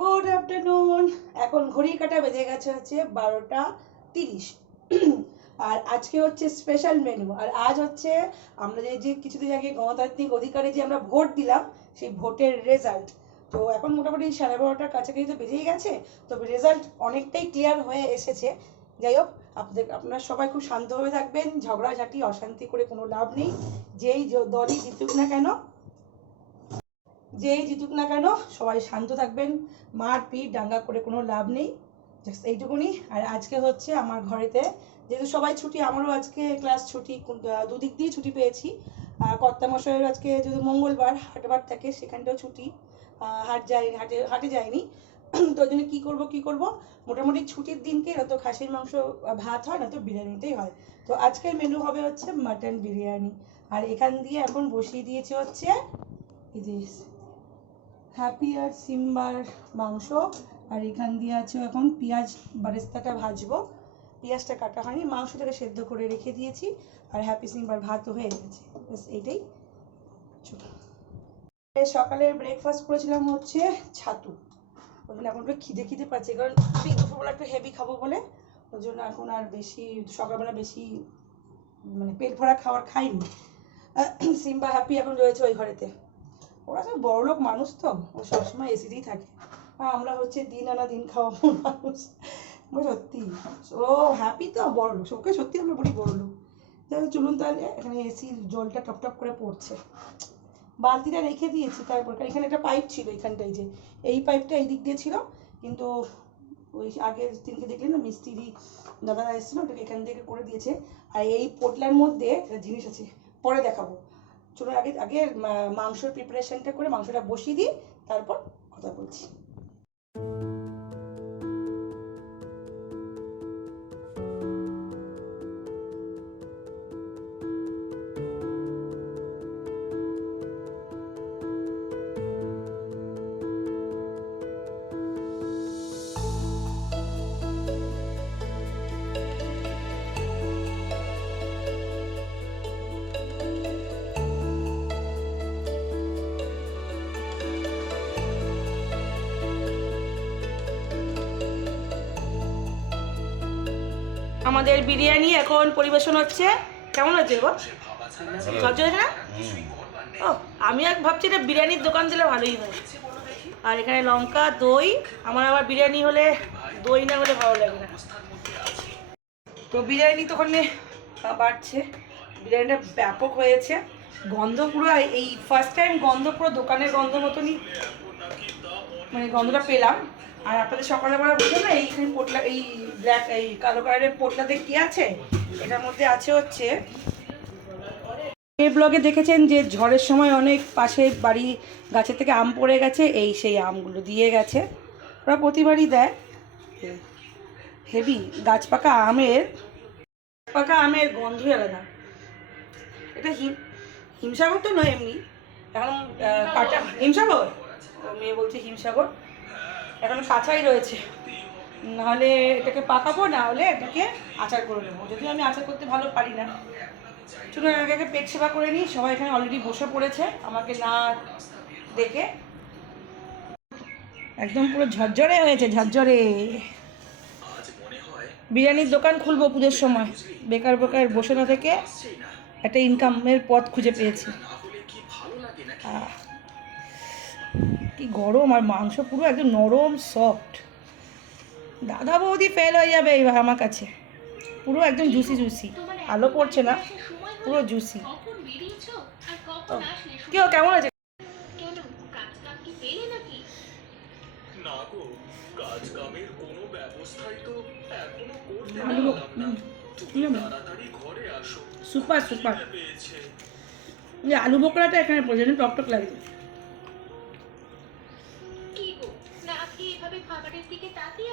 Good afternoon এখন ঘড়ি কাটা বেজে গেছে হচ্ছে বারোটা তিরিশ। আর আজকে হচ্ছে স্পেশাল মেনু আর আজ হচ্ছে আমরা যে যে কিছুদিন আগে গণতান্ত্রিক অধিকারে যে আমরা ভোট দিলাম, সেই ভোটের রেজাল্ট তো এখন মোটামুটি সাড়ে বারোটার কাছাকাছি তো বেজেই গেছে। তবে রেজাল্ট অনেকটাই ক্লিয়ার হয়ে এসেছে। যাই হোক, আপনাদের আপনারা সবাই খুব শান্তভাবে থাকবেন। ঝগড়াঝাটি, অশান্তি করে কোনো লাভ নেই। যেই দলই জিতুক না কেন যেই জিতুক না কেন, সবাই শান্ত থাকবেন মার পিট দাঙ্গা করে কোনো লাভ নেই। Just এইটুকুনি। আর আজকে হচ্ছে আমার ঘরেতে, যেহেতু সবাই ছুটি, আমারও আজকে ক্লাস ছুটি দুদিক দিয়ে ছুটি পেয়েছি। আর কর্তা মশাইয়ের আজকে যেহেতু মঙ্গলবার, হাটবার থাকে, সেখানটাও ছুটি। হাট যাই, হাটে হাটে যায়নি তো ওই জন্য কী করব কী করব? মোটামুটি ছুটির দিনকে না তো খাসির মাংস ভাত হয় না, তো বিরিয়ানিটাই হয়। তো আজকের মেনু হবে হচ্ছে মাটন বিরিয়ানি। আর এখান দিয়ে এখন বসিয়ে দিয়েছে হচ্ছে, এই যে হ্যাপি আর সিম্বার মাংস, আর এখান দিয়ে আছে এখন পেঁয়াজ বারেস্তাটা ভাজবো। পেঁয়াজটা কাটা হয়নি, মাংসটাকে সেদ্ধ করে রেখে দিয়েছি, আর হ্যাপি সিম্বার ভাতও হয়ে গেছে। ব্যাস, এইটাই। সকালের ব্রেকফাস্ট করেছিলাম হচ্ছে ছাতু। ওই জন্য এখন একটু খিদে খিদে পাচ্ছে, কারণ আমি দুপুরবেলা একটু হেভি খাব বলে, ওই জন্য এখন আর বেশি, সকালবেলা বেশি মানে পেট ভরা খাবার খাইনি। সিম্বা হ্যাপি এখন রয়েছে ওই ঘরেতে। ওরা সব বড়লোক মানুষ তো। ও সবসময় এসিতেই থাকে। আর আমরা হচ্ছে দিন আনা দিন খাওয়া মানুষ। সত্যি। ও হ্যাপি তো, বড় লোক। ওকে সত্যি আমরা বলি বড় লোক। যাই চলুন তাহলে। এখানে এসির জলটা টপ টপ করে পড়ছে। বালতিটা রেখে দিয়েছি তারপর। এখানে একটা পাইপ ছিল এখানটায় যে। এই পাইপটা এই দিক দিয়ে ছিল। কিন্তু ওই আগের দিনকে দেখলেন না, মিস্ত্রি, দাদারা এসেছিল, ওটাকে এখান থেকে করে দিয়েছে। আর এই পোটলার মধ্যে একটা জিনিস আছে। পরে দেখাবো। চলুন আগে আগে মাংসর প্রিপারেশনটা করে মাংসটা বসিয়ে দিই তারপর কথা বলছি। আমাদের বিরিয়ানি এখন পরিবেশন হচ্ছে। কেমন হচ্ছে গো? সহ্য হয়েছে না? ও আমি এক ভাবছি এটা বিরিয়ানির দোকান দিলে ভালোই হয়। আর এখানে লঙ্কা, দই, আমার আবার বিরিয়ানি হলে দই না হলে ভালো লাগে না। তো বিরিয়ানি তো ওখানে বাড়ছে। বিরিয়ানিটা ব্যাপক হয়েছে। গন্ধ পুরো, এই ফার্স্ট টাইম গন্ধ পুরো দোকানের গন্ধ মতনই মানে গন্ধটা পেলাম। আর আপনাদের সকালে সকালবেলা বুঝলো না, এইখানে পোটলা, এই ব্ল্যাক এই কালো কালারের পোটলাতে কি আছে? এটার মধ্যে আছে হচ্ছে, এই ব্লগে দেখেছেন যে ঝড়ের সময় অনেক পাশে বাড়ি গাছের থেকে আম পড়ে গেছে, এই সেই আমগুলো দিয়ে গেছে। ওরা প্রতিবারই দেয়। হেভি, গাছ পাকা আমের পাকা আমের গন্ধই আলাদা। এটা হিম, হিমসাগর তো নয় এমনি, এখন কাটা হিমসাগর? মেয়ে বলছে হিমসাগর। এখন কাঁচাই রয়েছে। নাহলে এটাকে পাকাবো না হলে এটাকে আচার করে নেব। যদিও আমি আচার করতে ভালো পারি না। চলুন আগে পেট সেবা করে নিই। সবাই এখানে অলরেডি বসে পড়েছে। আমাকে না দেখে একদম পুরো ঝরঝরে হয়েছে ঝরঝরে। বিরিয়ানির দোকান খুলবো পুজোর সময়। বেকার বেকার বসে না থেকে একটা ইনকামের পথ খুঁজে পেয়েছি। আহ, কি গরম আর মাংস পুরো একদম নরম সফট দাদা বৌদি ফেল হয়ে যাবে এইবার আমার কাছে। পুরো একদম জুসি জুসি আলো পড়ছে না পুরো জুসি কখন বেরিয়েছো আর কখন আসলে কি ও কেমন আছে কেন কাজ কাম কি পেলে নাকি না গো কাজ দিকে তাকিয়ে